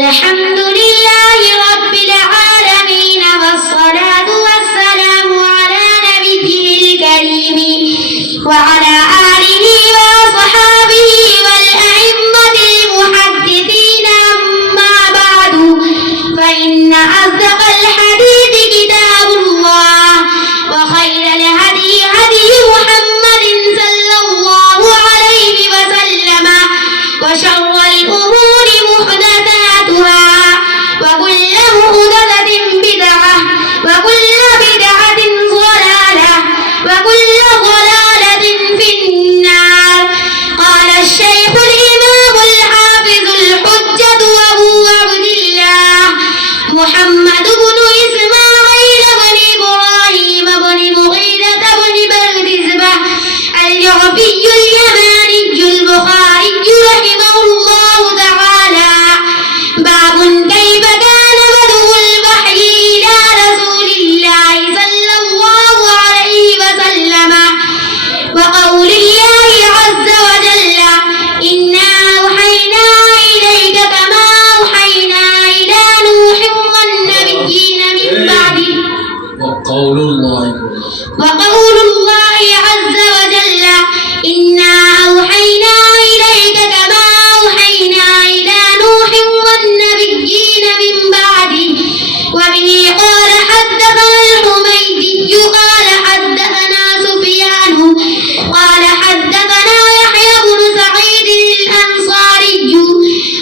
الحمد لله رب العالمين والصلاة والسلام على نبيه الكريم وعلى آله وصحابه والأئمة المحدثين أما بعد فإن أصدق الحديث كتاب الله وخير الهدي هدي محمد صلى الله عليه وسلم وشر الأمور محدثاتها وكل محدثة بدعة وكل بدعة ضلالة وكل ضلالة في النار. قال الشيخ الإمام الحافظ الحجة أبو عبد الله محمد بن إسماعيل بن إبراهيم بن مغيرة بن بردزبة الجعفي اليماني البخاري رحمه الله تعالى. باب كيف كان بدء الوحي إلى رسول الله صلى الله عليه وسلم وقول الله عز وجل إنا أوحينا إليك كما أوحينا إلى نوح والنبيين من بعده وقول الله عز وجل إنا أوحينا إليك كما أوحينا إلى نوح والنبيين من بعده. وبه قال حدثنا الحميدي قال حدثنا سفيان قال حدثنا يحيى بن سعيد الأنصاري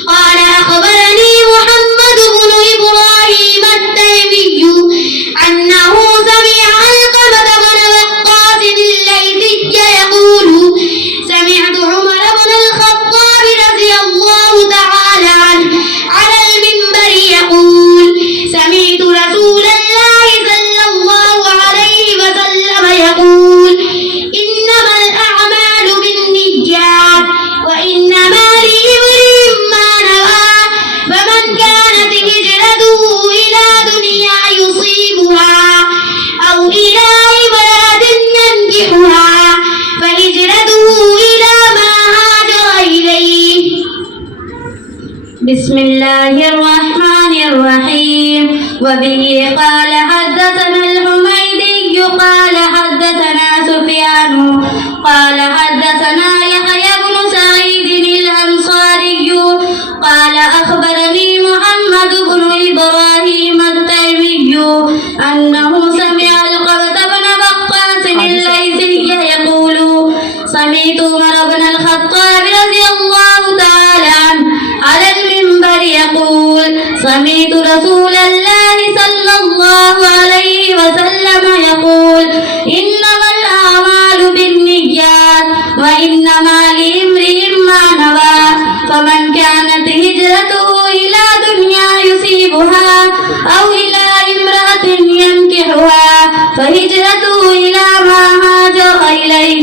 قال أخبرني محمد بن إبراهيم التيمي أنه سمع علقمة بن وقاص الليثي يقول سمعت عمر بن الخطاب رضي الله تعالى عنه على المنبر يقول سمعت رسول الله صلى الله عليه وسلم يقول إنما الأعمال بالنيات وإنما لامرئ ما نوى فمن كانت هجرته إلى دنيا يصيبها أو إلى امرأة ينكحها فهجرته إلى ما هاجر إليه. بسم الله الرحمن الرحيم. وبه قال حدثنا الحميدي قال حدثنا سفيان قال حدثنا يحيى بن سعيد الأنصاري قال أخبرني محمد بن إبراهيم التيمي أنه سمع علقمة بن وقاص الليثي يقول سمعت عمر بن الخطاب رضي الله تعالى عنه على المنبر يقول سمعت رسول الله صلى الله عليه وسلم يقول إنما الأعمال بالنيات وإنما لامرئ ما نوى فمن كانت هجرته إلى دنيا يصيبها أو إلى امرأة ينكحها فهجرته إلى ما هاجر إليه.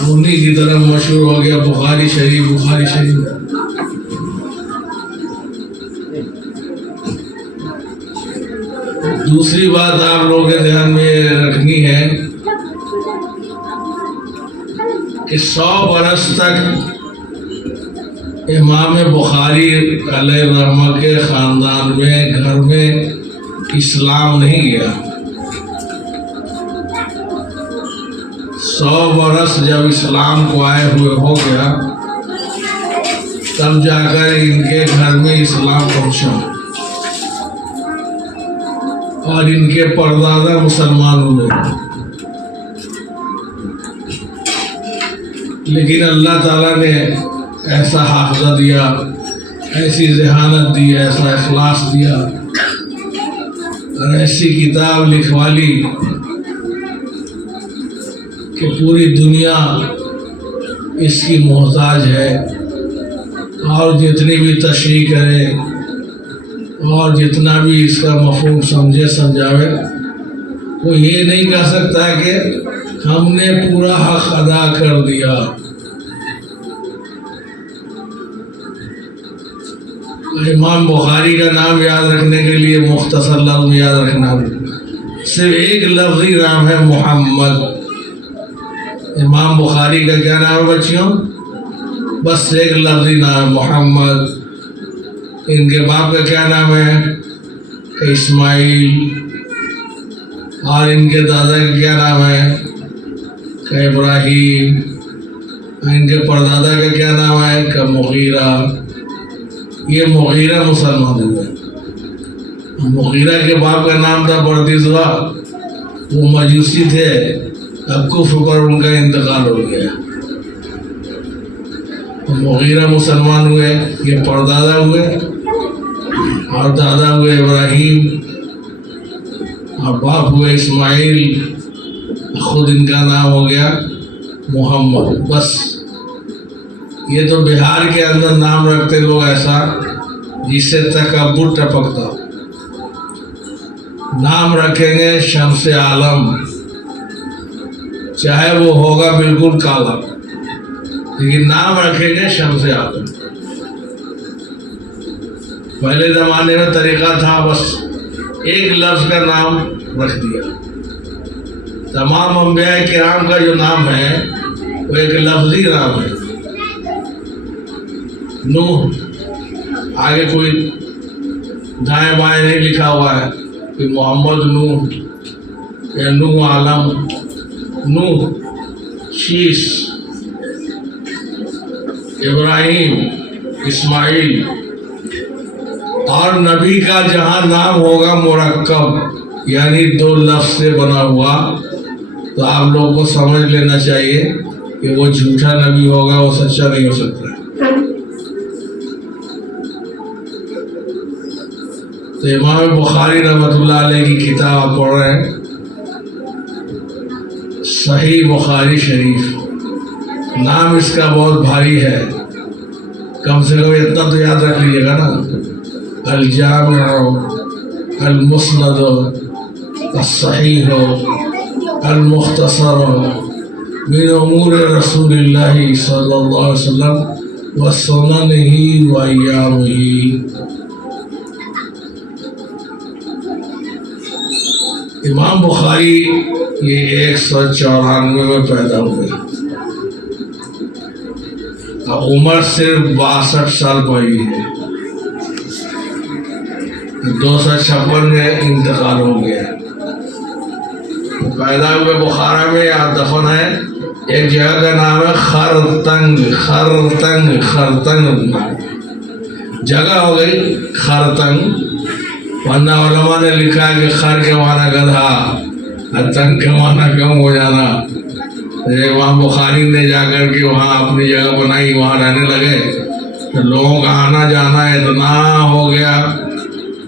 انہی کی طرف مشہور ہو گیا بخاری شریف بخاری شریف. دوسری بات آپ لوگوں کے دھیان میں رکھنی ہے کہ 100 برس تک امام بخاری علیہ رحمہ کے خاندان میں گھر میں اسلام نہیں گیا. 100 برس جب اسلام کو آئے ہوئے ہو گیا تب جا کر ان کے گھر میں اسلام پہنچا اور ان کے پردادا مسلمان ہوئے. لیکن اللہ تعالیٰ نے ایسا حافظہ دیا, ایسی ذہانت دی, ایسا اخلاص دیا اور ایسی کتاب لکھوا لی کہ پوری دنیا اس کی محتاج ہے. اور جتنی بھی تشریح کرے اور جتنا بھی اس کا مفہوم سمجھے سمجھاوے وہ یہ نہیں کہہ سکتا کہ ہم نے پورا حق ادا کر دیا. امام بخاری کا نام یاد رکھنے کے لیے مختصر لفظ یاد رکھنا, صرف ایک لفظی نام ہے محمد. امام بخاری کا کیا نام ہے بچیوں؟ بس ایک لفظی نام محمد. ان کے باپ کا کیا نام ہے؟ اسماعیل. اور ان کے دادا کا کیا نام ہے؟ ابراہیم. ان کے پردادا کا کیا نام ہے؟ مغیرہ. یہ مغیرہ مسلمان ہوئے. مغیرہ کے باپ کا نام تھا بردیزوا, وہ مجوسی تھے, اب کفر پر ان کا انتقال ہو گیا. مغیرہ مسلمان ہوئے, یہ پردادا ہوئے اور دادا ہوئے ابراہیم اور باپ ہوئے اسماعیل. خود ان کا نام ہو گیا محمد. بس یہ تو بہار کے اندر نام رکھتے لوگ ایسا جس سے تکبر ٹپکتا. نام رکھیں گے شمس عالم, چاہے وہ ہوگا بالکل کالا, لیکن نام رکھیں گے شمس عالم. پہلے زمانے میں طریقہ تھا بس ایک لفظ کا نام رکھ دیا. تمام انبیاء کرام کا جو نام ہے وہ ایک لفظی نام ہے. نوح, آگے کوئی دائیں بائیں نہیں لکھا ہوا ہے کہ محمد نوح یا نوح عالم. نوح, شیش, ابراہیم, اسماعیل. اور نبی کا جہاں نام ہوگا مرکب یعنی 2 لفظ سے بنا ہوا تو آپ لوگوں کو سمجھ لینا چاہیے کہ وہ جھوٹا نبی ہوگا, وہ سچا نہیں ہو سکتا. تو امام بخاری رحمۃ اللہ علیہ کی کتاب آپ پڑھ رہے ہیں, صحیح بخاری شریف. نام اس کا بہت بھاری ہے, کم سے کم اتنا تو یاد رکھ لیجیے گا نا. الجامع, المسند, الصحیح, المختصر من امور رسول اللہ صلی اللہ علیہ وسلم وسننہ وایامہ. امام بخاری یہ 194 میں پیدا ہوئے. عمر صرف 62 سال پائی ہے. 256 میں انتقال ہو گیا. پیدا ہوئے بخارا میں, یہاں دفن ہے. ایک جگہ کا نام ہے خرتنگ. خرتنگ, خرتنگ جگہ ہو گئی خرتنگ. ورنہ علماء نے لکھا ہے کہ خر کے معنی گدھا اور تنگ کے معنی کم ہو جانا. امام بخاری نے جا کر کے وہاں اپنی جگہ بنائی, وہاں رہنے لگے تو لوگوں کا آنا جانا اتنا ہو گیا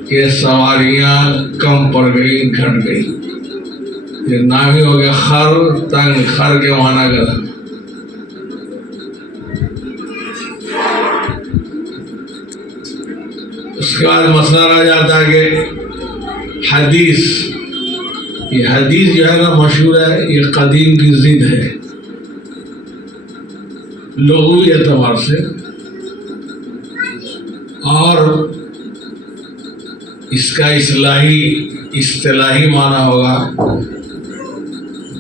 کہ سواریاں کم پڑ گئی, گھٹ گئی. یہ نام ہی ہو گیا خر تنگ. خر کے معنی گدھا. اس کے بعد مسئلہ رہ جاتا ہے کہ حدیث, یہ حدیث جو ہے نا مشہور ہے, یہ قدیم کی ضد ہے. لغوی اعتبار سے، اور اس کا اصطلاحی معنی ہوگا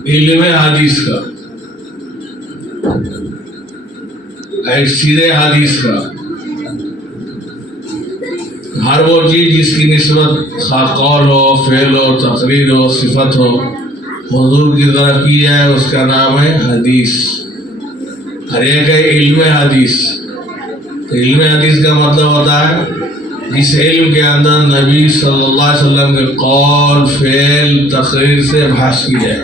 علم حدیث کا، ایک سیدھے حدیث کا، ہر وہ چیز جس کی نسبت خواہ قول ہو، فعل ہو، تقریر ہو، صفت ہو، حضور کی طرف کی جائے، اس کا نام ہے حدیث۔ ہر ایک ہے علم حدیث۔ علم حدیث کا مطلب ہوتا ہے جس علم کے اندر نبی صلی اللہ علیہ وسلم کے قول، فعل، تقریر سے بحث کی جائے،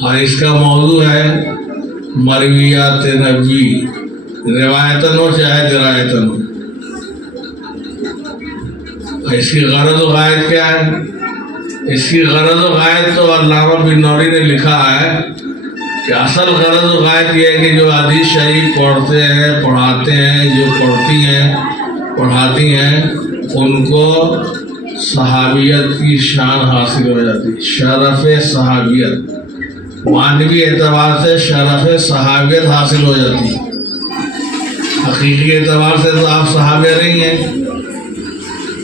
اور اس کا موضوع ہے مرویات نبوی، روایتاً ہو چاہے درایتاً ہو۔ اس کی غرض و غایت کیا ہے؟ اس کی غرض و غایت تو علامہ بن نوری نے لکھا ہے کہ اصل غرض و غایت یہ ہے کہ جو حدیث شریف پڑھتے ہیں، پڑھاتے ہیں، جو پڑھتی ہیں، پڑھاتی ہیں، ان کو صحابیت کی شان حاصل ہو جاتی، شرف صحابیت، معنوی اعتبار سے شرف صحابیت حاصل ہو جاتی۔ حقیقی اعتبار سے تو آپ صحابہ نہیں ہیں،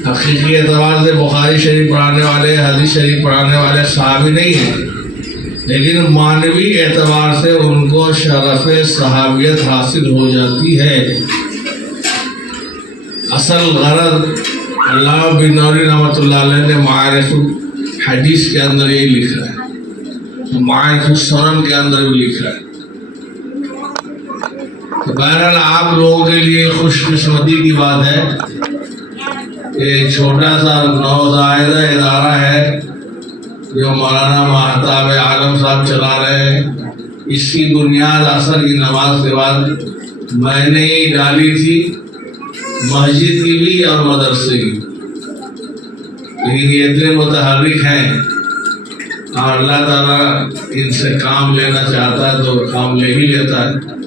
حقیقی اعتبار سے بخاری شریف پڑھانے والے، حدیث شریف پڑھانے والے صحابی نہیں ہیں، لیکن معنوی اعتبار سے ان کو شرف صحابیت حاصل ہو جاتی ہے۔ اصل غرض علامہ بن نوری رحمۃ اللہ علیہ نے معارف الحدیث کے اندر یہی لکھا ہے، معارف السنن کے اندر بھی لکھا ہے۔ بہرحال آپ لوگوں کے لیے خوش قسمتی کی بات ہے کہ ایک چھوٹا سا نوزائیدہ ادارہ ہے جو مولانا مہتاب عالم صاحب چلا رہے ہیں۔ اس کی بنیاد عصر کی نماز کے بعد میں نے ہی ڈالی تھی، مسجد کی بھی اور مدرسے کی، لیکن یہ اتنے متحرک ہیں اور اللہ تعالیٰ ان سے کام لینا چاہتا ہے تو کام لے ہی لیتا ہے۔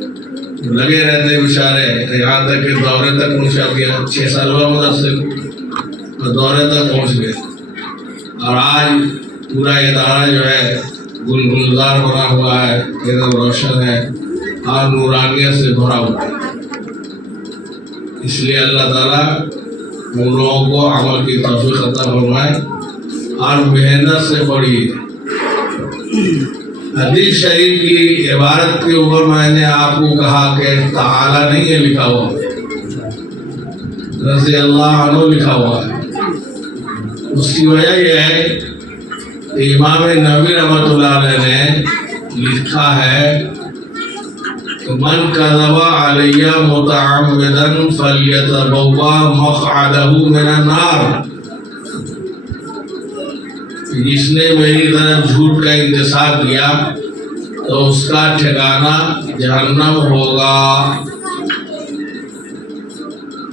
لگے رہتے بیچارے، یہاں تک کہ دورے تک پہنچا دیا، 6 سال ہوا مدرسے کو، اور دورے تک پہنچ گئے، اور آج پورا ادارہ جو ہے گلزار بنا ہوا ہے، ایک دم روشن ہے اور نورانیت سے بھرا ہوا ہے۔ اس لیے اللہ تعالیٰ ہم لوگوں کو عمل کی توفیق عطا فرمائے اور محنت سے پڑھیے۔ حدیث شریف کی عبارت کے اوپر میں نے آپ کو کہا کہ تعالی نہیں ہے لکھا ہوا، رضی اللہ عنہ لکھا ہوا ہے۔ اس کی وجہ یہ ہے کہ امام نووی رحمۃ اللہ علیہ نے لکھا ہے من کذب علی متعمدا فلیتبوأ مقعدہ من النار، جس نے میری طرف جھوٹ کا انتساب کیا تو اس کا ٹھکانہ جہنم ہوگا۔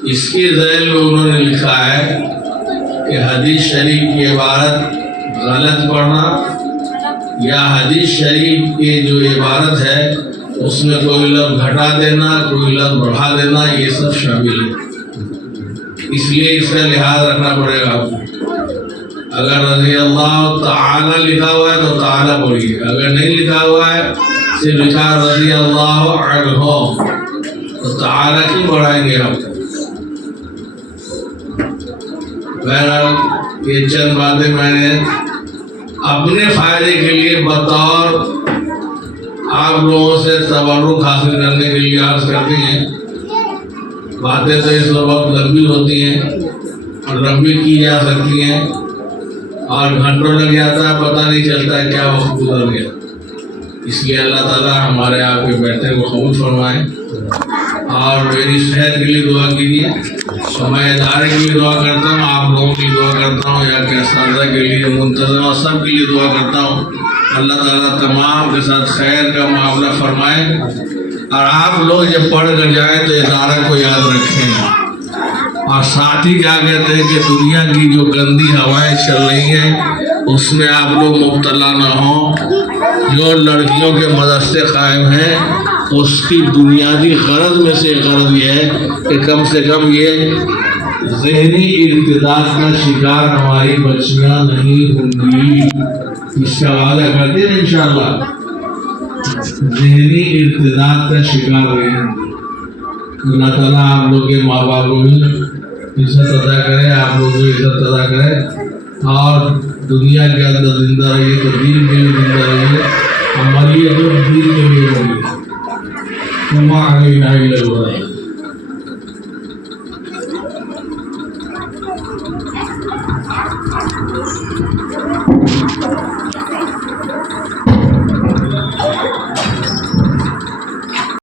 اس کی ذیل میں انہوں نے لکھا ہے کہ حدیث شریف کی عبارت غلط پڑھنا یا حدیث شریف کی جو عبارت ہے اس میں کوئی لفظ گھٹا دینا، کوئی لفظ بڑھا دینا، یہ سب شامل ہے۔ اس لیے اس کا لحاظ رکھنا پڑے گا۔ اگر رضی اللہ تعالی لکھا ہوا ہے تو تعالی بولیے، اگر نہیں لکھا ہوا ہے صرف لکھا رضی اللہ عنہ تو تعالی کیوں بڑھائیں گے ہم؟ بہرحال یہ چند باتیں میں نے اپنے فائدے کے لیے بطور آپ لوگوں سے تبرک حاصل کرنے کے لیے عرض کرتی ہیں۔ باتیں تو اس وقت لمبی ہوتی ہیں اور لمبی کی جا سکتی ہیں اور گھنٹوں لگ جاتا ہے، پتہ نہیں چلتا ہے کیا وقت گزر گیا۔ اس لیے اللہ تعالیٰ ہمارے آپ کے بیٹھنے کو قبول فرمائے اور میری صحت کے لیے دعا کیجیے، اور میں ادارے کے لیے دعا کرتا ہوں، آپ لوگوں کی دعا کرتا ہوں، یا کہ اساتذہ کے لیے، منتظمہ سب کے لیے دعا کرتا ہوں۔ اللہ تعالیٰ تمام کے ساتھ خیر کا معاملہ فرمائے، اور آپ لوگ جب پڑھ کر جائیں تو ادارہ کو یاد رکھیں، اور ساتھ ہی کیا کہتے ہیں کہ دنیا کی جو گندی ہوائیں چل رہی ہیں اس میں آپ لوگ مبتلا نہ ہوں۔ جو لڑکیوں کے مدرسے قائم ہیں اس کی بنیادی غرض میں سے غرض یہ ہے کہ کم سے کم یہ ذہنی ارتداد کا شکار ہماری بچیاں نہیں ہوں گی۔ اس کا وعدہ کرتے ہیں انشاءاللہ۔ ذہنی ارتداد کا شکار رہے ہیں. اللہ تعالیٰ آپ لوگ کے ماں باپ کو بھی عزت ادا کرے, آپ لوگ کو عزت ادا کرے, اور دنیا کے اندر زندہ رہیے تو دین میں بھی زندہ رہیے, ہماری تو دین میں بھی رہیے. وما علینا الا البلاغ.